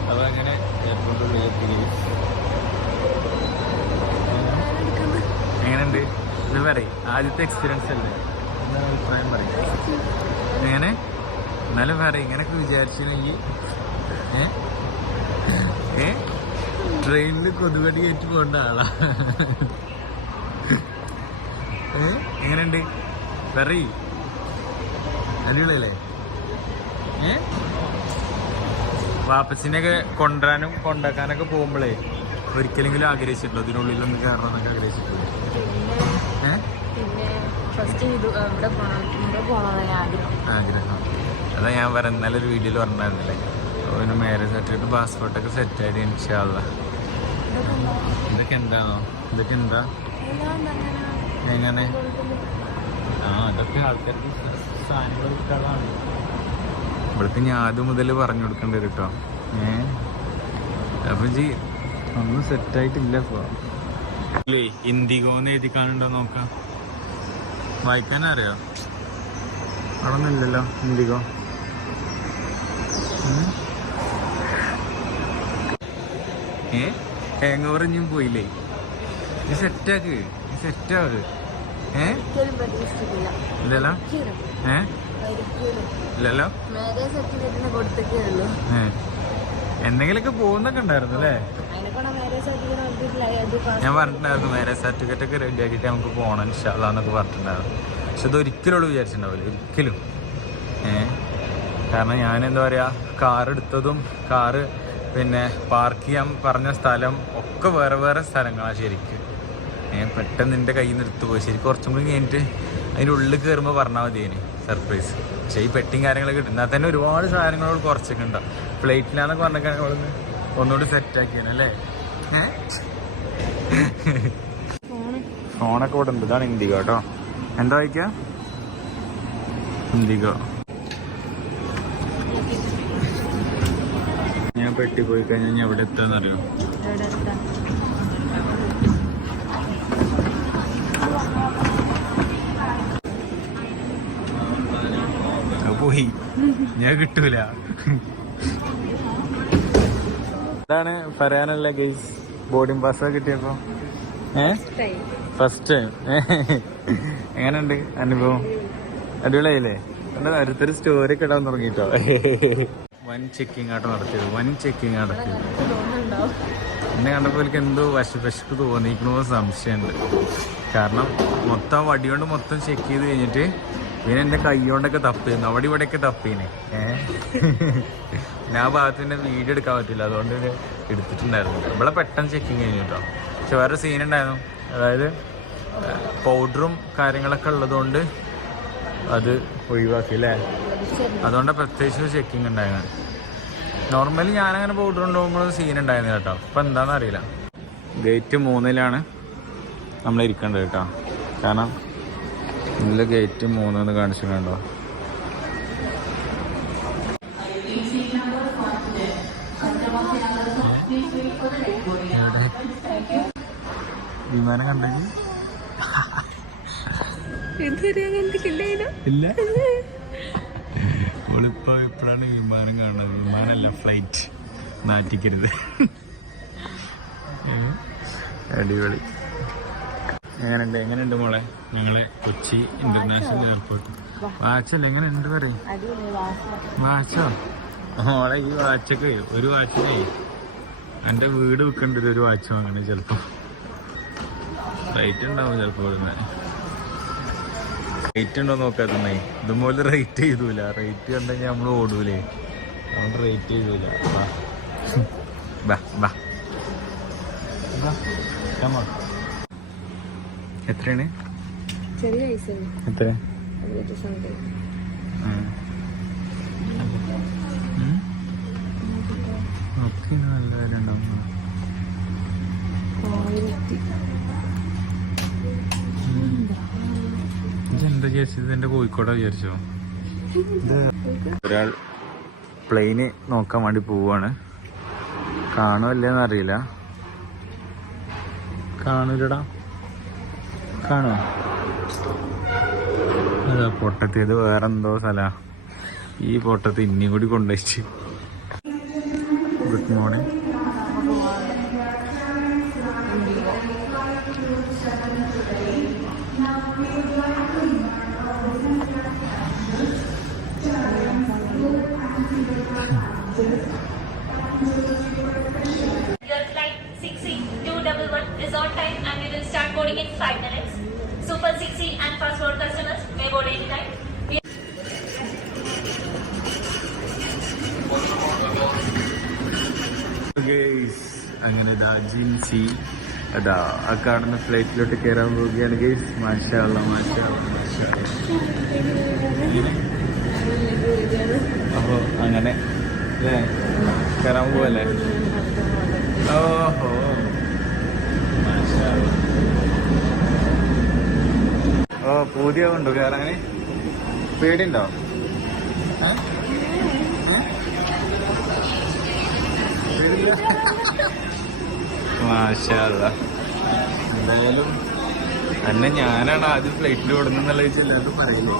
അപ്പൊ അങ്ങനെ എയർപോർട്ടിൽ എങ്ങനെയുണ്ട് ഇത് പറയും ആദ്യത്തെ എക്സ്പീരിയൻസ് അല്ലേ എന്താ അഭിപ്രായം പറയും എങ്ങനെ എന്നാലും പറയും ഇങ്ങനൊക്കെ വിചാരിച്ചിരുന്നെങ്കിൽ ട്രെയിനിൽ കൊതുകടി കയറ്റി പോകേണ്ട ആളാ എങ്ങനെയുണ്ട് പറയ് അടിപൊളിയല്ലേ വാപ്പച്ചിനെയൊക്കെ കൊണ്ടുവരാനും കൊണ്ടാക്കാനൊക്കെ പോകുമ്പോഴേ ഒരിക്കലെങ്കിലും ആഗ്രഹിച്ചിട്ടുണ്ടോ ഇതിനുള്ളിലൊന്ന് കയറണം എന്നൊക്കെ ആഗ്രഹിച്ചിട്ടുണ്ടോ ആഗ്രഹം അതാ ഞാൻ പറയാം ഇന്നലെ ഒരു വീഡിയോയിൽ പറഞ്ഞായിരുന്നില്ലേ പിന്നെ മാരേജ് സർട്ടിഫിക്കറ്റ് പാസ്പോർട്ടൊക്കെ സെറ്റായിട്ട് ഇൻഷാല്ലാ ഇതൊക്കെ എന്താണോ ഇതൊക്കെ എന്താ എങ്ങനെ അതൊക്കെ ആൾക്കാർക്ക് സാധനങ്ങൾ കിട്ടാതാണ് ഇവിടുത്തെ ഞാൻ ആദ്യം മുതൽ പറഞ്ഞു കൊടുക്കേണ്ടി വരും കേട്ടോ അപ്പൊ ജി ഒന്നും സെറ്റായിട്ടില്ല ഇപ്പൊ ഇൻഡിഗോന്ന് എഴുതി കാണുന്നുണ്ടോ നോക്കാം വായിക്കാനറിയോ അവിടെ ഒന്നും ഇല്ലല്ലോ ഇൻഡിഗോ ഹാങ് ഓവർ ഇനിയും പോയില്ലേ ഇത് സെറ്റാക്ക് സെറ്റാവ് ഇല്ലല്ലോ ഇല്ലല്ലോ എന്തെങ്കിലുമൊക്കെ പോകുന്നൊക്കെ ഉണ്ടായിരുന്നു അല്ലേ ഞാൻ പറഞ്ഞിട്ടുണ്ടായിരുന്നു മാരേജ് സർട്ടിഫിക്കറ്റ് ഒക്കെ റെഡി ആക്കിയിട്ട് നമുക്ക് പോകണം ഇൻഷാല്ലാന്നൊക്കെ പറഞ്ഞിട്ടുണ്ടായിരുന്നു പക്ഷെ ഇത് ഒരിക്കലും വിചാരിച്ചിട്ടുണ്ടാവില്ല ഒരിക്കലും കാരണം ഞാൻ എന്താ പറയുക കാർ എടുത്തതും കാറ് പിന്നെ പാർക്ക് ചെയ്യാൻ പറഞ്ഞ സ്ഥലം ഒക്കെ വേറെ വേറെ സ്ഥലങ്ങളാണ് ശരിക്കും പെട്ടെന്ന് എൻ്റെ കയ്യിൽ നിന്ന് എടുത്തു പോയി ശരിക്കും കുറച്ചും കൂടി കഴിഞ്ഞിട്ട് അതിൻ്റെ ഉള്ളിൽ കയറുമ്പോൾ പറഞ്ഞാൽ മതി അതിന് സർപ്രൈസ് പക്ഷേ ഈ പെട്ടിങ് കാര്യങ്ങളൊക്കെ കിട്ടും എന്നാൽ തന്നെ ഒരുപാട് സാധനങ്ങളോട് കുറച്ചൊക്കെ ഉണ്ടാവും ഫ്ലൈറ്റിലാന്നൊക്കെ പറഞ്ഞൊക്കെ അവളൊന്ന് ഒന്നുകൂടി സെറ്റാക്കിയാണ് അല്ലേ ഫോണൊക്കെ ഇവിടെ ഉണ്ട് ഇതാണ് ഇൻഡിഗോ കേട്ടോ എന്താ വായിക്കുക ഇൻഡിഗോ ഞാൻ പെട്ടി പോയി കഴിഞ്ഞാൽ ഞാൻ എവിടെ എത്താന്നറിയോ പോയി ഞാൻ കിട്ടൂല എന്താണ് പറയാനുള്ള ഗെയ്സ് ബോർഡിംഗ് പാസ് കിട്ടിയപ്പോ ഫസ്റ്റ് ടൈം എങ്ങനെയുണ്ട് അനുഭവം അടിപൊളിയായില്ലേ എന്താ അടുത്തൊരു സ്റ്റോറി ഒക്കെ ഇടാൻ തുടങ്ങിട്ടോ വൻ ചെക്കിങ് ആട്ടോ നടത്തിയത് എന്നെ കണ്ടപ്പോൾ എനിക്ക് എന്തോ വിശപ്പ് തോന്നിക്കണോ സംശയമുണ്ട് കാരണം മൊത്തം വടി കൊണ്ട് മൊത്തം ചെക്ക് ചെയ്ത് കഴിഞ്ഞിട്ട് പിന്നെ എൻ്റെ കൈ കൊണ്ടൊക്കെ തപ്പിയിരുന്നു അവിടെ ഇവിടെയൊക്കെ തപ്പീനെ ഞാൻ ആ ഭാഗത്ത് പിന്നെ വീഡിയോ എടുക്കാൻ പറ്റില്ല അതുകൊണ്ട് എടുത്തിട്ടുണ്ടായിരുന്നു നമ്മളെ പെട്ടെന്ന് ചെക്കിങ് കഴിഞ്ഞു കേട്ടോ പക്ഷെ വേറെ സീൻ ഉണ്ടായിരുന്നു അതായത് പൗഡറും കാര്യങ്ങളൊക്കെ ഉള്ളതുകൊണ്ട് അത് ഒഴിവാക്കി അല്ലേ അതുകൊണ്ട് പ്രത്യേകിച്ച് ചെക്കിങ് ഉണ്ടായിരുന്നു നോർമലി ഞാനങ്ങനെ പൗഡർ കൊണ്ടുപോകുമ്പോഴും സീൻ ഉണ്ടായിരുന്നു കേട്ടോ ഇപ്പം എന്താണെന്ന് അറിയില്ല ഗേറ്റ് 3 നമ്മൾ ഇരിക്കേണ്ടത് കേട്ടോ കാരണം ഇതിൽ ഗേറ്റ് 3 എന്ന് കാണിച്ചിട്ടുണ്ടോ വിമാനം കണ്ടെങ്കിൽ ഇല്ല ഇപ്പൊ ഇപ്പോഴാണ് വിമാനം കാണുന്നത് വിമാനമല്ല ഫ്ലൈറ്റ് നാറ്റിക്കരുത് അടിപൊളി എങ്ങനെയുണ്ട് മോളെ ഞങ്ങള് കൊച്ചി ഇന്റർനാഷണൽ എയർപോർട്ട് വാച്ചല്ല എങ്ങനെയുണ്ട് പറയും വാച്ചോ മോളെ ഈ വാച്ചൊക്കെ ഒരു വാച്ചിനെ എൻ്റെ വീട് വെക്കേണ്ടത് ഒരു വാച്ച് വാങ്ങണേ ചിലപ്പോ റേറ്റ് ഉണ്ടാവും ചിലപ്പോ ഇവിടുന്ന് റേറ്റ് ഉണ്ടോ നോക്കാത്തന്നെ ഇതുപോലെ റേറ്റ് ചെയ്തൂല റേറ്റ് കണ്ടെങ്കിൽ നമ്മൾ ഓടൂലേ അതുകൊണ്ട് റേറ്റ് ചെയ്തൂല എത്രയാണ് എത്ര ഒക്കെ നല്ല വില ഉണ്ടാവും ഇതെന്താ വിചാരിച്ചത് എന്റെ കോഴിക്കോടാ വിചാരിച്ചോ ഇത് ഒരാൾ പ്ലെയിന് നോക്കാൻ വേണ്ടി പോവാണ് കാണോ ഇല്ലെന്ന് അറിയില്ല കാണൂലടാ കാണോ അതാ പൊട്ടത്തിയത് വേറെന്തോ സ്ഥല. ഈ പൊട്ടത്ത് ഇനിയും കൂടി കൊണ്ടുവച്ചു. Good morning. Your flight 6C211 is on time and we will start boarding in 5 minutes. Super 6C and fast board customers may board anytime. അങ്ങനെ ഇതാ ജിൻസി അതാ ആ കാണുന്ന ഫ്ലൈറ്റിലോട്ട് കയറാൻ പോവുകയാണ് ഗൈസ്. മാഷാ അല്ലാ, മാഷാ അല്ലാ, മാഷാ അല്ലാ. അപ്പോ അങ്ങനെ അല്ലേ കയറാൻ പോവല്ലേ? ഓഹോ മാഷാ അല്ലാ. ഓ പൂതിയാവുണ്ടോ കയറാന്? പേടിയുണ്ടോ? മാഷാ അല്ലാ. എന്തായാലും അന്നെ ഞാനാണ് ആദ്യം ഫ്ലൈറ്റിൽ ഓടുന്നുള്ള എല്ലാവരും പറയില്ലേ.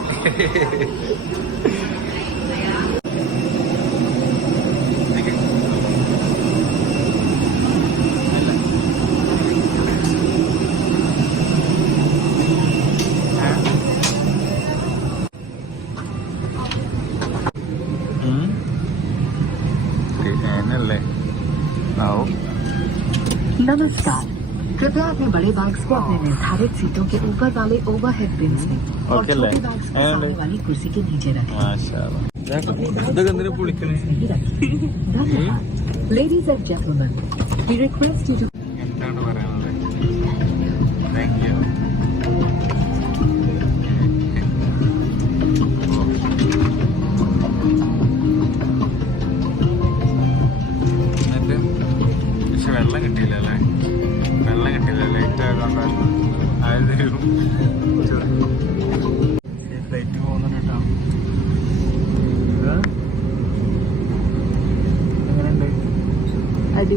ഞാനല്ലേ ആവോ. नमस्कार, कृपया अपने बड़े बैग्स को अपने निर्धारित सीटों के ऊपर वाले ओवरहेड बिन्स में और छोटे बैग्स को सामने वाली कुर्सी के नीचे रखें। ഇതൊക്കെ എന്തിനാ പുളിക്കണേ? धन्यवाद। Ladies and gentlemen, we request you to എന്താണ് പറയാനുള്ളത്? Thank you. പക്ഷെ വെള്ളം കിട്ടിയില്ല അല്ലേ? വെള്ളം കിട്ടിയില്ല. ലൈറ്റ് ആയതുകൊണ്ട് ഫ്ലൈറ്റ് പോകുന്നുണ്ട് കേട്ടോ. എങ്ങനെയുണ്ട്? अड्डी